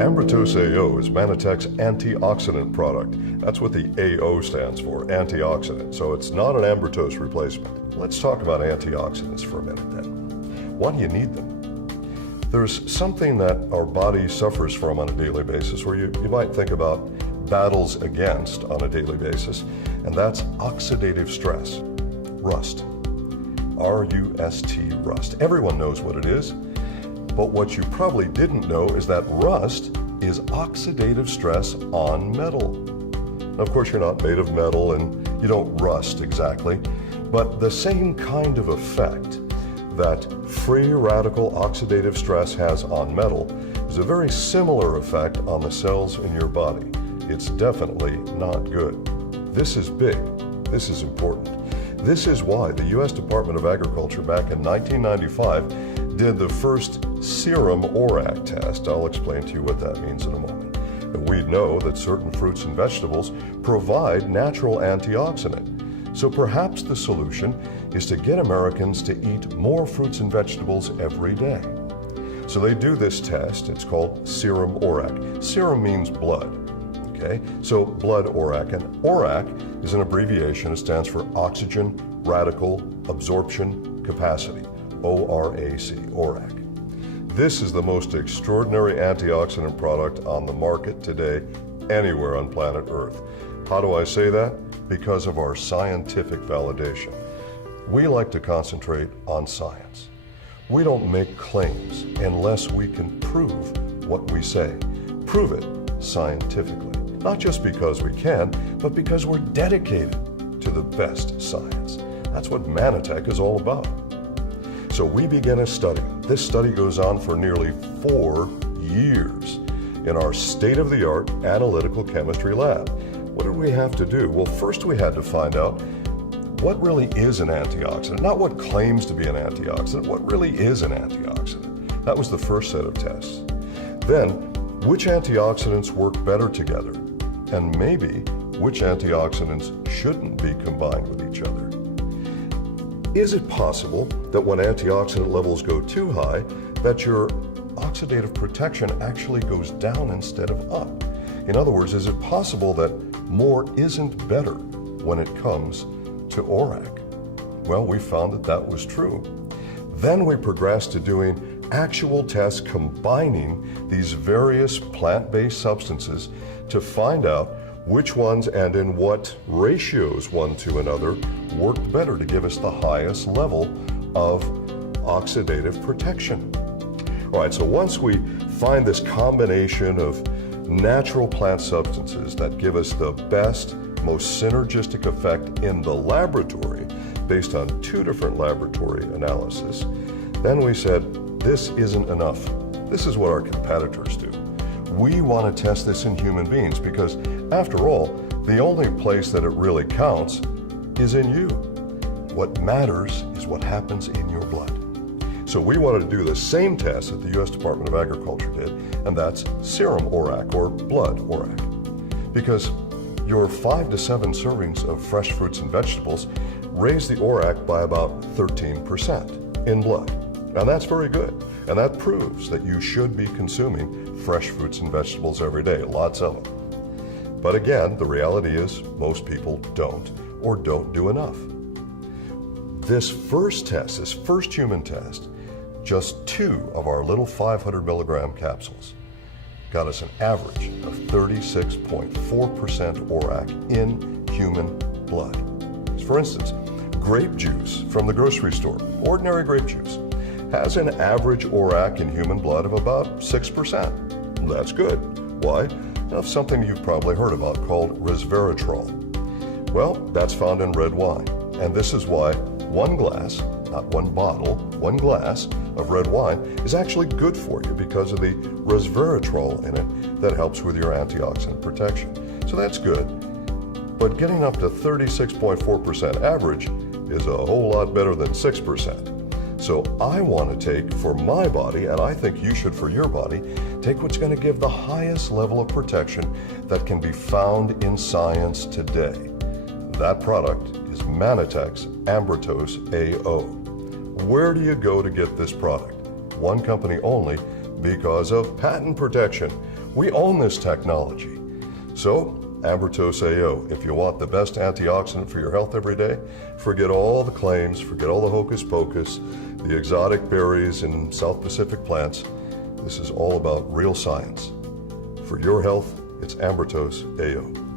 Ambrotose AO is Mannatech's antioxidant product. That's what the AO stands for, antioxidant. So it's not an Ambrotose replacement. Let's talk about antioxidants for a minute then. Why do you need them? There's something that our body suffers from on a daily basis, where you might think about battles against on a daily basis, and that's oxidative stress, rust. R-U-S-T, rust. Everyone knows what it is. But what you probably didn't know is that rust is oxidative stress on metal. Now, of course, you're not made of metal and you don't rust exactly, but the same kind of effect that free radical oxidative stress has on metal is a very similar effect on the cells in your body. It's definitely not good. This is big. This is important. This is why the U.S. Department of Agriculture back in 1995 did the first serum ORAC test. I'll explain to you what that means in a moment. And we know that certain fruits and vegetables provide natural antioxidant. So perhaps the solution is to get Americans to eat more fruits and vegetables every day. So they do this test. It's called serum ORAC. Serum means blood. Okay? So blood ORAC. And ORAC is an abbreviation. It stands for Oxygen Radical Absorption Capacity. ORAC, ORAC. This is the most extraordinary antioxidant product on the market today, anywhere on planet Earth. How do I say that? Because of our scientific validation. We like to concentrate on science. We don't make claims unless we can prove what we say. Prove it scientifically. Not just because we can, but because we're dedicated to the best science. That's what Mannatech is all about. So we begin a study. This study goes on for nearly 4 years in our state-of-the-art analytical chemistry lab. What did we have to do? Well, first we had to find out what really is an antioxidant, not what claims to be an antioxidant, what really is an antioxidant. That was the first set of tests. Then, which antioxidants work better together, and maybe which antioxidants shouldn't be combined with each other. Is it possible that when antioxidant levels go too high, that your oxidative protection actually goes down instead of up? In other words, is it possible that more isn't better when it comes to ORAC? Well, we found that that was true. Then we progressed to doing actual tests combining these various plant-based substances to find out which ones and in what ratios one to another worked better to give us the highest level of oxidative protection. All right, so once we find this combination of natural plant substances that give us the best, most synergistic effect in the laboratory based on 2 different laboratory analyses, then we said, this isn't enough. This is what our competitors do. We want to test this in human beings because, after all, the only place that it really counts is in you. What matters is what happens in your blood. So we wanted to do the same test that the U.S. Department of Agriculture did, and that's serum ORAC, or blood ORAC. Because your 5 to 7 servings of fresh fruits and vegetables raise the ORAC by about 13% in blood. And that's very good. And that proves that you should be consuming fresh fruits and vegetables every day, lots of them. But again, the reality is most people don't, or don't do enough. This first test, this first human test, just 2 of our little 500 milligram capsules got us an average of 36.4% ORAC in human blood. For instance, grape juice from the grocery store, ordinary grape juice, has an average ORAC in human blood of about 6%. That's good. Why? Of something you've probably heard about called resveratrol. Well, that's found in red wine. And this is why 1 glass, not 1 bottle, 1 glass of red wine is actually good for you because of the resveratrol in it that helps with your antioxidant protection. So that's good. But getting up to 36.4% average is a whole lot better than 6%. So I want to take for my body, and I think you should for your body, take what's going to give the highest level of protection that can be found in science today. That product is Mannatech's Ambrotose AO. Where do you go to get this product? One company only because of patent protection. We own this technology. So, Ambrotose AO, if you want the best antioxidant for your health every day, forget all the claims, forget all the hocus pocus, the exotic berries and South Pacific plants. This is all about real science. For your health, it's Ambrotose AO.